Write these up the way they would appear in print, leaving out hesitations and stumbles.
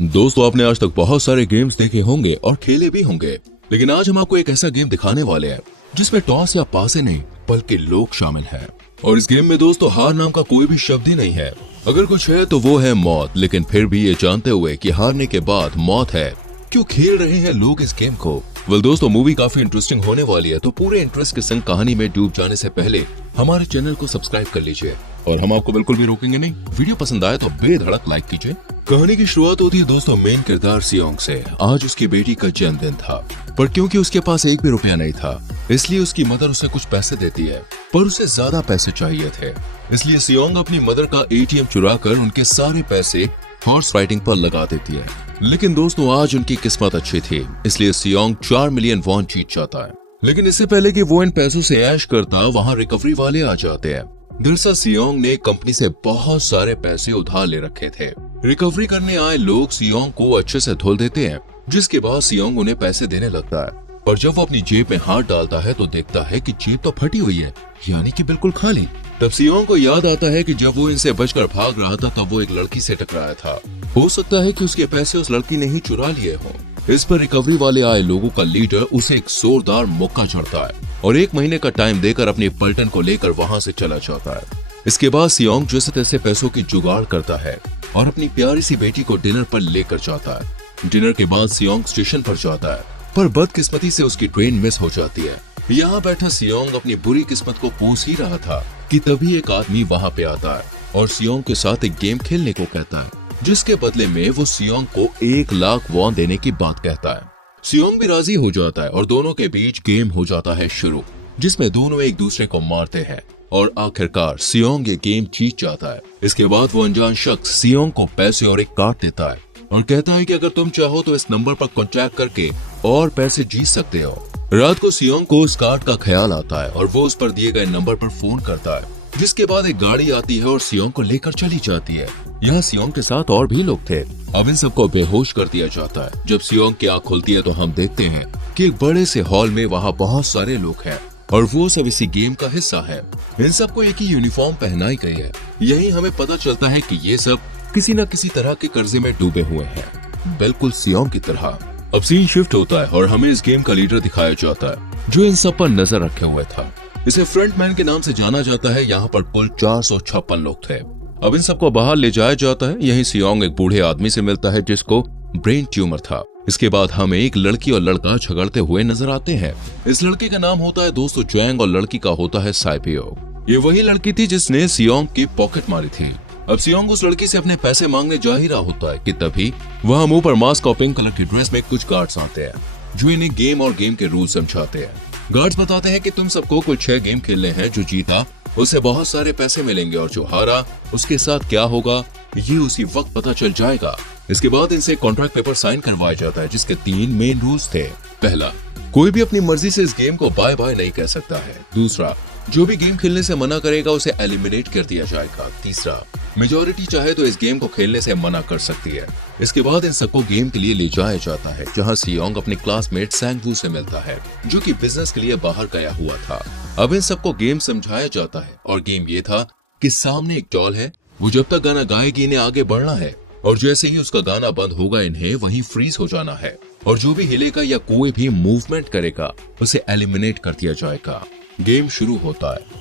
दोस्तों, आपने आज तक बहुत सारे गेम्स देखे होंगे और खेले भी होंगे, लेकिन आज हम आपको एक ऐसा गेम दिखाने वाले हैं जिसमें टॉस या पासे नहीं बल्कि लोग शामिल हैं। और इस गेम में दोस्तों हार नाम का कोई भी शब्द ही नहीं है। अगर कुछ है तो वो है मौत। लेकिन फिर भी ये जानते हुए कि हारने के बाद मौत है, क्यों खेल रहे हैं लोग इस गेम को? दोस्तों, मूवी काफी इंटरेस्टिंग होने वाली है, तो पूरे इंटरेस्ट के संग कहानी में डूब जाने से पहले हमारे चैनल को सब्सक्राइब कर लीजिए और हम आपको बिल्कुल भी रोकेंगे नहीं। वीडियो पसंद आए तो बेधड़क लाइक कीजिए। कहानी की शुरुआत होती है दोस्तों मेन किरदार सियोंग से। आज उसकी बेटी का जन्मदिन था, पर क्योंकि उसके पास एक भी रुपया नहीं था, इसलिए उसकी मदर उसे कुछ पैसे देती है, पर उसे ज्यादा पैसे चाहिए थे। इसलिए सियोंग अपनी मदर का एटीएम चुरा कर उनके सारे पैसे हॉर्स राइडिंग पर लगा देती है। लेकिन दोस्तों आज उनकी किस्मत अच्छी थी, इसलिए सियोंग 4 मिलियन वॉन जीत जाता है। लेकिन इससे पहले कि वो इन पैसों से ऐश करता, वहाँ रिकवरी वाले आ जाते हैं। दरअसल सियोंग ने कंपनी से बहुत सारे पैसे उधार ले रखे थे। रिकवरी करने आए लोग सियोंग को अच्छे से धुल देते हैं, जिसके बाद सियोंग उन्हें पैसे देने लगता है। पर जब वो अपनी जेब में हाथ डालता है तो देखता है कि जेब तो फटी हुई है, यानी कि बिल्कुल खाली। तब सियोंग को याद आता है कि जब वो इनसे बचकर भाग रहा था तब वो एक लड़की से टकराया था। हो सकता है कि उसके पैसे उस लड़की ने ही चुरा लिए हों। इस पर रिकवरी वाले आए लोगों का लीडर उसे एक जोरदार मुक्का चढ़ता है और 1 महीने का टाइम देकर अपनी पलटन को लेकर वहाँ से चला जाता है। इसके बाद सियोंग जैसे तैसे पैसों की जुगाड़ करता है और अपनी प्यारी सी बेटी को डिनर पर लेकर जाता है। डिनर के बाद सियोंग स्टेशन पर जाता है, पर बदकिस्मती से उसकी ट्रेन मिस हो जाती है। यहाँ बैठा सियोंग अपनी बुरी किस्मत को कोस ही रहा था कि तभी एक आदमी वहाँ पे आता है और सियोंग के साथ एक गेम खेलने को कहता है, जिसके बदले में वो सियोंग को 1 लाख वॉन देने की बात कहता है। सियोंग भी राजी हो जाता है और दोनों के बीच गेम हो जाता है शुरू, जिसमें दोनों एक दूसरे को मारते हैं और आखिरकार सियोंग ये गेम जीत जाता है। इसके बाद वो अनजान शख्स सियोंग को पैसे और एक कार्ड देता है और कहता है कि अगर तुम चाहो तो इस नंबर पर कॉन्टैक्ट करके और पैसे जीत सकते हो। रात को सियोंग को उस कार्ड का ख्याल आता है और वो उस पर दिए गए नंबर पर फोन करता है, जिसके बाद एक गाड़ी आती है और सियोंग को लेकर चली जाती है। यहाँ सियोंग के साथ और भी लोग थे। अब इन सबको बेहोश कर दिया जाता है। जब सियोंग की आँख खुलती है तो हम देखते हैं कि एक बड़े से हॉल में वहाँ बहुत सारे लोग हैं और वो सब इसी गेम का हिस्सा है। इन सबको एक ही यूनिफॉर्म पहनाई गई है। यही हमें पता चलता है कि ये सब किसी न किसी तरह के कर्जे में डूबे हुए हैं, बिल्कुल सियोंग की तरह। अब सीन शिफ्ट होता है और हमें इस गेम का लीडर दिखाया जाता है, जो इन सब पर नजर रखे हुए था। इसे फ्रंटमैन के नाम से जाना जाता है। यहाँ पर कुल 456 लोग थे। अब इन सबको बाहर ले जाया जाता है। यहीं सियोंग एक बूढ़े आदमी से मिलता है जिसको ब्रेन ट्यूमर था। इसके बाद हमें एक लड़की और लड़का झगड़ते हुए नजर आते हैं। इस लड़के का नाम होता है दोस्तों चैंग और लड़की का होता है साइपियो। ये वही लड़की थी जिसने सियोंग की पॉकेट मारी थी। अब सियोंग उस लड़की से अपने पैसे मांगने जा ही रहा होता है कि तभी वहाँ मुंह पर मास्क और पिंक कलर की ड्रेस में कुछ गार्ड्स आते हैं, जो इन्हें गेम और गेम के रूल समझाते हैं। गार्ड्स बताते हैं कि तुम सबको कुल 6 गेम खेलने हैं। जो जीता उसे बहुत सारे पैसे मिलेंगे और जो हारा उसके साथ क्या होगा ये उसी वक्त पता चल जाएगा। इसके बाद इनसे कॉन्ट्रैक्ट पेपर साइन करवाया जाता है, जिसके 3 मेन रूल्स थे। पहला, कोई भी अपनी मर्जी से इस गेम को बाय बाय नहीं कह सकता है। दूसरा, जो भी गेम खेलने से मना करेगा उसे एलिमिनेट कर दिया जाएगा। तीसरा, मेजॉरिटी चाहे तो इस गेम को खेलने से मना कर सकती है। इसके बाद इन सबको गेम के लिए ले जाया जाता है, जहां सियोंग अपने क्लासमेट सैंगवू से मिलता है, जो कि बिजनेस के लिए बाहर गया हुआ था। अब इन सबको गेम समझाया जाता है और गेम ये था कि सामने एक डॉल है, वो जब तक गाना गाएगी इन्हें आगे बढ़ना है और जैसे ही उसका गाना बंद होगा इन्हें वहीं फ्रीज हो जाना है और जो भी हिलेगा या कोई भी मूवमेंट करेगा उसे एलिमिनेट कर दिया जाएगा। गेम शुरू होता है।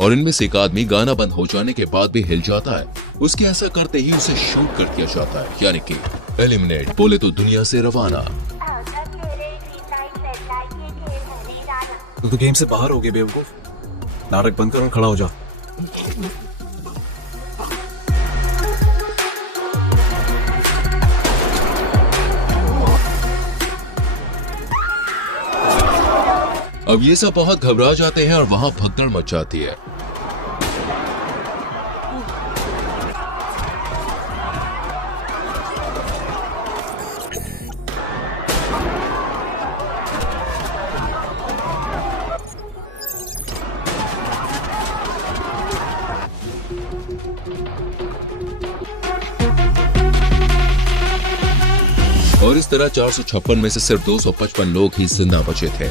और इनमें से एक आदमी गाना बंद हो जाने के बाद भी हिल जाता है। उसके ऐसा करते ही उसे शूट कर दिया जाता है, यानी कि एलिमिनेट, बोले तो दुनिया से रवाना। तो गेम से बाहर हो गए बेवकूफ। नाटक बंद कर और खड़ा हो जा। अब ये सब बहुत घबरा जाते हैं और वहां भगदड़ मच जाती है। और इस तरह 456 में से सिर्फ 255 लोग ही जिंदा बचे थे।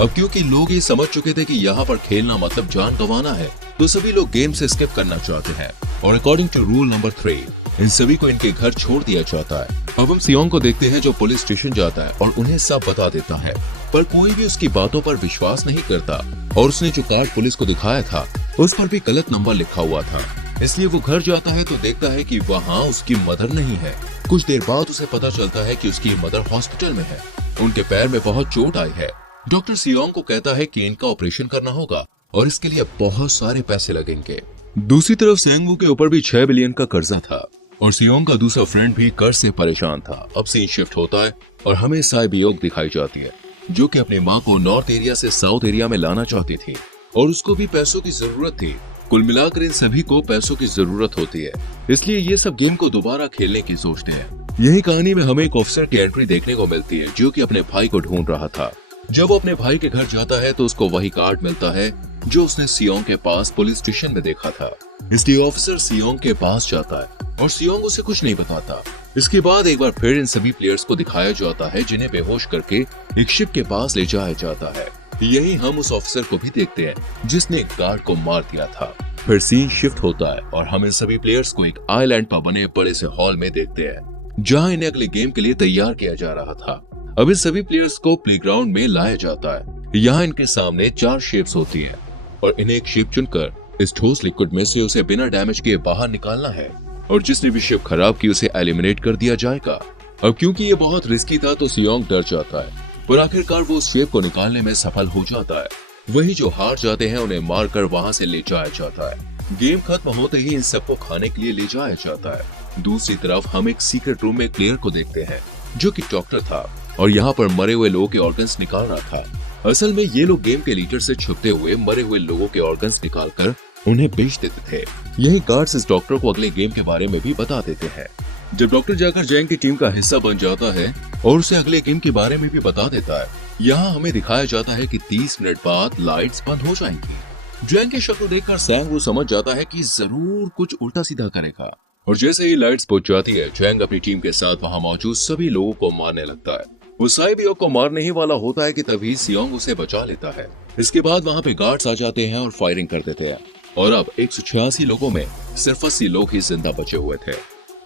अब क्योंकि लोग ये समझ चुके थे कि यहाँ पर खेलना मतलब जान गंवाना है, तो सभी लोग गेम से स्किप करना चाहते हैं और अकॉर्डिंग टू रूल नंबर 3 इन सभी को इनके घर छोड़ दिया जाता है। अब हम सियोंग को देखते हैं जो पुलिस स्टेशन जाता है और उन्हें सब बता देता है, पर कोई भी उसकी बातों पर विश्वास नहीं करता और उसने जो कार्ड पुलिस को दिखाया था उस पर भी गलत नंबर लिखा हुआ था। इसलिए वो घर जाता है तो देखता है कि वहाँ उसकी मदर नहीं है। कुछ देर बाद उसे पता चलता है कि उसकी मदर हॉस्पिटल में है, उनके पैर में बहुत चोट आई है। डॉक्टर सियोंग को कहता है कि इनका ऑपरेशन करना होगा और इसके लिए बहुत सारे पैसे लगेंगे। दूसरी तरफ सेंगवू के ऊपर भी 6 बिलियन का कर्जा था और सियोंग का दूसरा फ्रेंड भी कर्ज से परेशान था। अब सीन शिफ्ट होता है और हमें साई बियोक दिखाई जाती है जो कि अपनी माँ को नॉर्थ एरिया से साउथ एरिया में लाना चाहती थी और उसको भी पैसों की जरूरत थी। कुल मिलाकर इन सभी को पैसों की जरूरत होती है, इसलिए ये सब गेम को दोबारा खेलने की सोचते हैं। यही कहानी में हमें एक ऑफिसर की एंट्री देखने को मिलती है जो कि अपने भाई को ढूंढ रहा था। जब वो अपने भाई के घर जाता है तो उसको वही कार्ड मिलता है जो उसने सियोंग के पास पुलिस स्टेशन में देखा था। इसलिए ऑफिसर सियोंग के पास जाता है और सियोंग उसे कुछ नहीं बताता। इसके बाद एक बार फिर इन सभी प्लेयर्स को दिखाया जाता है जिन्हें बेहोश करके एक शिप के पास ले जाया जाता है। यही हम उस ऑफिसर को भी देखते हैं जिसने एक गार्ड को मार दिया था। फिर सीन शिफ्ट होता है और हम इन सभी प्लेयर्स को एक आइलैंड पर बने बड़े से हॉल में देखते हैं जहां इन्हें अगले गेम के लिए तैयार किया जा रहा था। अब इन सभी प्लेयर्स को प्लेग्राउंड में लाया जाता है। यहाँ इनके सामने 4 शिप्स होती हैं और इन्हें एक शिप चुनकर इस ठोस लिक्विड में से उसे बिना डैमेज किए बाहर निकालना है और जिसने भी शिप खराब की उसे एलिमिनेट कर दिया जाएगा। अब क्योंकि ये बहुत रिस्की था तो सियोंग डर जाता है, पर आखिरकार वो उस शिप को निकालने में सफल हो जाता है। वही जो हार जाते हैं उन्हें मारकर वहां से ले जाया जाता है। गेम खत्म होते ही इन सबको खाने के लिए ले जाया जाता है। दूसरी तरफ हम एक सीक्रेट रूम में एक प्लेयर को देखते हैं जो कि डॉक्टर था और यहाँ पर मरे हुए लोगों के ऑर्गन्स निकाल रहा था। असल में ये लोग गेम के लीडर से छुपते हुए मरे हुए लोगों के ऑर्गन्स निकालकर उन्हें बेच देते थे। यही गार्ड्स इस डॉक्टर को अगले गेम के बारे में भी बता देते हैं। जब डॉक्टर जाकर जैंग की टीम का हिस्सा बन जाता है और उसे अगले गेम के बारे में भी बता देता है, यहाँ हमें दिखाया जाता है कि 30 मिनट बाद लाइट्स बंद हो जाएंगी। जैंग की शक्ल देखकर सैंग वो समझ जाता है कि जरूर कुछ उल्टा सीधा करेगा और जैसे ही लाइट्स बुझ जाती है जैंग अपनी टीम के साथ वहाँ मौजूद सभी लोगों को मारने लगता है। वो साई बियोक को मारने ही वाला होता है कि तभी सियोंग उसे बचा लेता है। इसके बाद वहाँ पे गार्ड्स आ जाते हैं और फायरिंग कर देते हैं और अब 186 लोगों में सिर्फ 80 लोग ही जिंदा बचे हुए थे।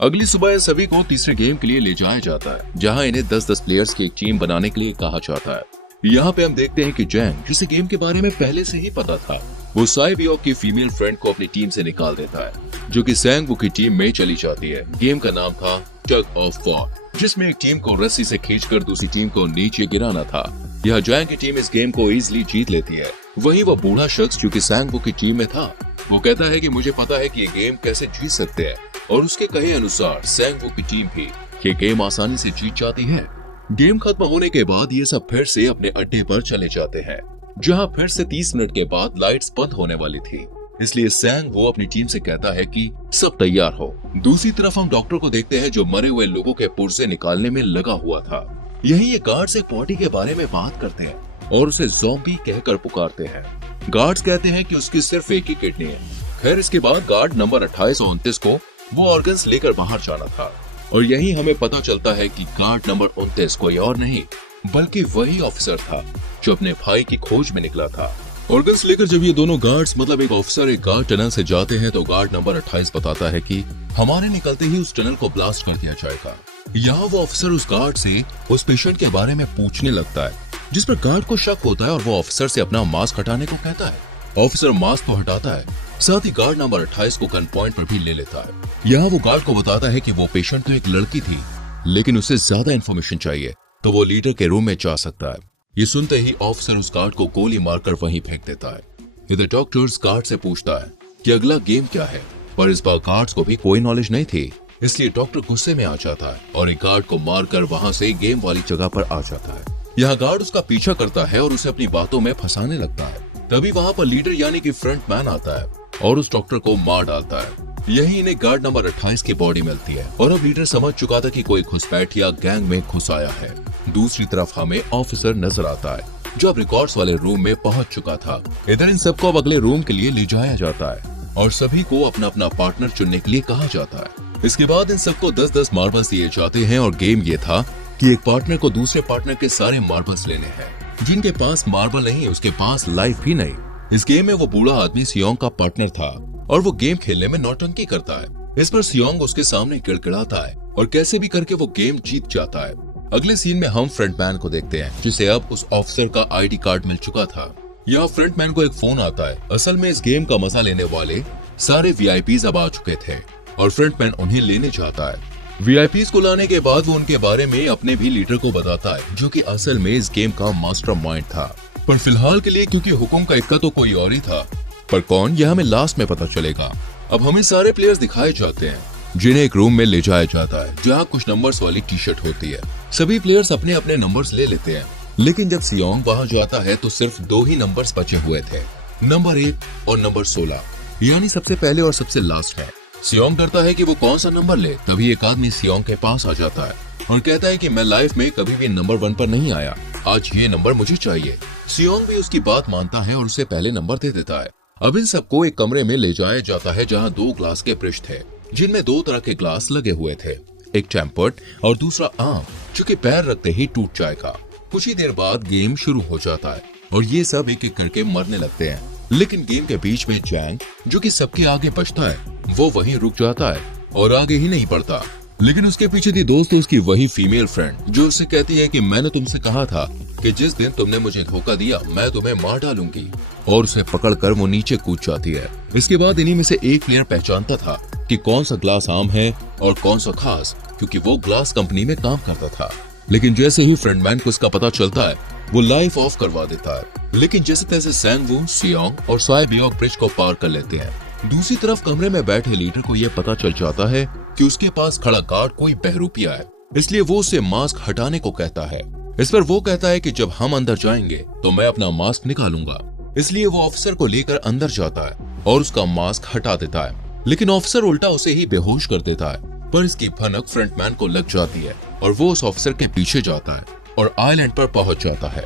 अगली सुबह इन सभी को तीसरे गेम के लिए ले जाया जाता है जहाँ इन्हें 10-10 प्लेयर्स की एक टीम बनाने के लिए कहा जाता है। यहाँ पे हम देखते हैं कि जैंग जिसे गेम के बारे में पहले से ही पता था वो साई बियोक की फीमेल फ्रेंड को अपनी टीम से निकाल देता है जो कि सैंगवू की टीम में चली जाती है। गेम का नाम था टग ऑफ वॉर, जिसमें एक टीम को रस्सी से खींचकर दूसरी टीम को नीचे गिराना था। यह जैंग की टीम इस गेम को इजीली जीत लेती है। वहीं वह बूढ़ा शख्स जो कि सैंगवू की टीम में था वो कहता है कि मुझे पता है कि ये गेम कैसे जीत सकते हैं और उसके कहे अनुसार सैंगवू की टीम भी ये गेम आसानी से जीत जाती है। गेम खत्म होने के बाद ये सब फिर से अपने अड्डे पर चले जाते हैं जहां फिर से 30 मिनट के बाद लाइट्स बंद होने वाली थी। इसलिए सैंग वो अपनी टीम से कहता है कि सब तैयार हो। दूसरी तरफ हम डॉक्टर को देखते हैं जो मरे हुए लोगों के पुर्जे निकालने में लगा हुआ था। यही ये गार्ड्स एक पॉटी के बारे में बात करते हैं और उसे ज़ॉम्बी कहकर पुकारते हैं। गार्ड्स कहते हैं कि उसकी सिर्फ एक ही किडनी है। खैर इसके बाद गार्ड नंबर 28 और 29 को वो ऑर्गन्स लेकर बाहर जाना था और यही हमें पता चलता है कि गार्ड नंबर 29 कोई और नहीं बल्कि वही ऑफिसर था जो अपने भाई की खोज में निकला था। ऑर्गन्स लेकर जब ये दोनों गार्ड्स मतलब एक ऑफिसर एक गार्ड टनल से जाते हैं तो गार्ड नंबर 28 बताता है कि हमारे निकलते ही उस टनल को ब्लास्ट कर दिया जाएगा। यहाँ वो ऑफिसर उस गार्ड से उस पेशेंट के बारे में पूछने लगता है जिस पर गार्ड को शक होता है और वो ऑफिसर से अपना मास्क हटाने को कहता है। ऑफिसर मास्क तो हटाता है, साथ ही गार्ड नंबर 28 को गन पॉइंट पर भी ले लेता है। यहाँ वो गार्ड को बताता है कि वो पेशेंट तो एक लड़की थी लेकिन उसे ज्यादा इन्फॉर्मेशन चाहिए तो वो लीडर के रूम में जा सकता है। ये सुनते ही ऑफिसर उस गार्ड को गोली मारकर वहीं फेंक देता है। इधर डॉक्टर गार्ड से पूछता है कि अगला गेम क्या है, पर इस बार गार्ड्स को भी कोई नॉलेज नहीं थी, इसलिए डॉक्टर गुस्से में आ जाता है और एक गार्ड को मारकर वहां से गेम वाली जगह पर आ जाता है। यहाँ गार्ड उसका पीछा करता है और उसे अपनी बातों में फंसाने लगता है। तभी वहाँ पर लीडर यानी कि फ्रंट मैन आता है और उस डॉक्टर को मार डालता है। यही इन्हें गार्ड नंबर 28 की बॉडी मिलती है और अब लीडर समझ चुका था कि कोई घुसपैठ या गैंग में घुस आया है। दूसरी तरफ हमें ऑफिसर नजर आता है जो अब रिकॉर्ड्स वाले रूम में पहुंच चुका था। इधर इन सबको अब अगले रूम के लिए ले जाया जाता है और सभी को अपना अपना पार्टनर चुनने के लिए कहा जाता है। इसके बाद इन सबको 10-10 मार्बल्स दिए जाते हैं और गेम ये था कि एक पार्टनर को दूसरे पार्टनर के सारे मार्बल्स लेने हैं जिनके पास मार्बल नहीं, उसके पास लाइफ भी नहीं। इस गेम में वो बूढ़ा आदमी सियोंग का पार्टनर था और वो गेम खेलने में नौटंकी करता है। इस पर सियोंग उसके सामने गिड़गिड़ाता है और कैसे भी करके वो गेम जीत जाता है। अगले सीन में हम फ्रंटमैन को देखते हैं, जिसे अब उस ऑफिसर का आईडी कार्ड मिल चुका था। यहाँ फ्रंटमैन को एक फोन आता है। असल में इस गेम का मजा लेने वाले सारे वीआईपीज अब आ चुके थे और फ्रंटमैन उन्हें लेने जाता है। वीआईपीज को लाने के बाद वो उनके बारे में अपने भी लीडर को बताता है, जो कि असल में इस गेम का मास्टरमाइंड था। पर फिलहाल के लिए क्योंकि हुक्म का इक्का तो कोई और ही था, पर कौन यह हमें लास्ट में पता चलेगा। अब हमें सारे प्लेयर्स दिखाए जाते हैं, जिन्हें एक रूम में ले जाया जाता है, जहाँ कुछ नंबर्स वाली टी शर्ट होती है। सभी प्लेयर्स अपने अपने नंबर्स ले लेते हैं, लेकिन जब सियोंग वहां जाता है तो सिर्फ 2 ही नंबर्स बचे हुए थे, नंबर 1 और नंबर 16, यानी सबसे पहले और सबसे लास्ट है। सियोंग डरता है कि वो कौन सा नंबर ले। तभी एक आदमी सियोंग के पास आ जाता है और कहता है कि मैं लाइफ में कभी भी नंबर 1 पर नहीं आया, आज ये नंबर मुझे चाहिए। सियोंग भी उसकी बात मानता है और उसे पहले नंबर दे देता है। अब इन सबको एक कमरे में ले जाया जाता है, जहाँ 2 ग्लास के ब्रिज थे, जिनमें 2 तरह के ग्लास लगे हुए थे, एक टेम्पर्ड और दूसरा आम, जो कि पैर रखते ही टूट जाएगा। कुछ ही देर बाद गेम शुरू हो जाता है और ये सब एक एक करके मरने लगते हैं, लेकिन गेम के बीच में जैंग, जो कि सबके आगे बचता है, वो वहीं रुक जाता है और आगे ही नहीं बढ़ता। लेकिन उसके पीछे थी दोस्त उसकी वही फीमेल फ्रेंड, जो उससे कहती है कि मैंने तुमसे कहा था कि जिस दिन तुमने मुझे धोखा दिया मैं तुम्हें मार डालूंगी, और उसे पकड़कर वो नीचे कूद जाती है। इसके बाद इन्हीं में से एक प्लेयर पहचानता था कि कौन सा ग्लास आम है और कौन सा खास, क्योंकि वो ग्लास कंपनी में काम करता था। लेकिन जैसे ही फ्रंटमैन को इसका पता चलता है, वो लाइफ ऑफ करवा देता है। लेकिन जैसे तैसे सैंग वू, सियोंग और साई बियोक ब्रिज को पार कर लेते हैं। दूसरी तरफ कमरे में बैठे लीडर को यह पता चल जाता है कि उसके पास खड़ा गार्ड कोई बहरूपिया है, इसलिए वो उसे मास्क हटाने को कहता है। इस पर वो कहता है कि जब हम अंदर जाएंगे तो मैं अपना मास्क निकालूंगा। इसलिए वो ऑफिसर को लेकर अंदर जाता है और उसका मास्क हटा देता है, लेकिन ऑफिसर उल्टा उसे ही बेहोश कर देता है। पर इसकी भनक फ्रंटमैन को लग जाती है और वो उस ऑफिसर के पीछे जाता है और आइलैंड पर पहुंच जाता है,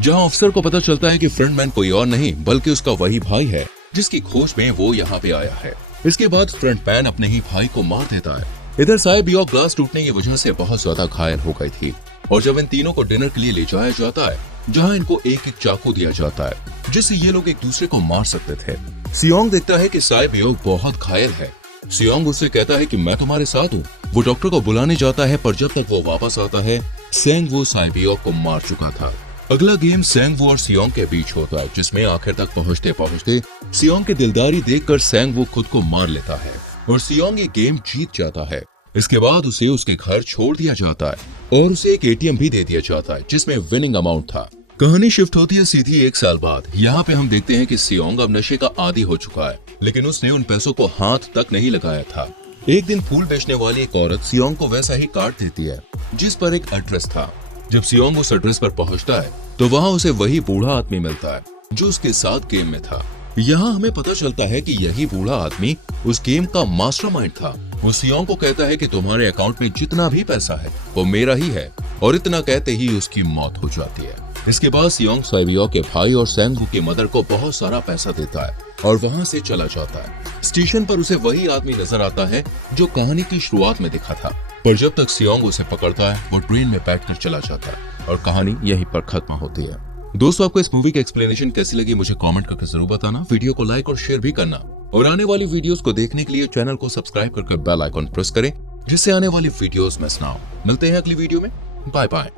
जहां ऑफिसर को पता चलता है कि फ्रंटमैन कोई और नहीं बल्कि उसका वही भाई है, जिसकी खोज में वो यहाँ पे आया है। इसके बाद फ्रंटमैन अपने ही भाई को मार देता है। इधर साई बियोक ग्लास टूटने की वजह से बहुत ज्यादा घायल हो गई थी, और जब इन तीनों को डिनर के लिए ले जाया जाता है, जहाँ इनको एक एक चाकू दिया जाता है, जिससे ये लोग एक दूसरे को मार सकते थे। सियोंग देखता है कि साई बियोक बहुत घायल है। सियोंग उससे कहता है कि मैं तुम्हारे साथ हूँ। वो डॉक्टर को बुलाने जाता है, पर जब तक वो वापस आता है, सैंग वो साई बियोक को मार चुका था। अगला गेम सैंग वो और सियोंग के बीच होता है, जिसमें आखिर तक पहुंचते पहुंचते सियोंग की दिलदारी देखकर सैंग वो खुद को मार लेता है और सियोंग ये गेम जीत जाता है। इसके बाद उसे उसके घर छोड़ दिया जाता है और उसे एक एटीएम भी दे दिया जाता है, जिसमें विनिंग अमाउंट था। कहानी शिफ्ट होती है सीधी 1 साल बाद। यहाँ पे हम देखते हैं कि सियोंग अब नशे का आदी हो चुका है, लेकिन उसने उन पैसों को हाथ तक नहीं लगाया था। एक दिन फूल बेचने वाली एक औरत सियोंग को वैसा ही कार्ड देती है, जिस पर एक एड्रेस था। जब सियोंग उस एड्रेस पर पहुंचता है तो वहाँ उसे वही बूढ़ा आदमी मिलता है, जो उसके साथ गेम में था। यहाँ हमें पता चलता है कि यही बूढ़ा आदमी उस गेम का मास्टरमाइंड था। वो सियोंग को कहता है कि तुम्हारे अकाउंट में जितना भी पैसा है वो मेरा ही है, और इतना कहते ही उसकी मौत हो जाती है। इसके बाद सियोंग साई बियोक के भाई और सैंग वू की मदर को बहुत सारा पैसा देता है और वहाँ से चला जाता है। स्टेशन पर उसे वही आदमी नजर आता है जो कहानी की शुरुआत में दिखा था, पर जब तक सियोंग उसे पकड़ता है वो ट्रेन में बैठकर चला जाता है और कहानी यहीं पर खत्म होती है। दोस्तों, आपको इस मूवी की एक्सप्लेनेशन कैसी लगी मुझे कमेंट करके जरूर बताना। वीडियो को लाइक और शेयर भी करना, और आने वाली वीडियोस को देखने के लिए चैनल को सब्सक्राइब करके बेल आइकॉन प्रेस करें, जिससे आने वाली वीडियोस मिस ना हो। मिलते हैं अगली वीडियो में। Bye bye.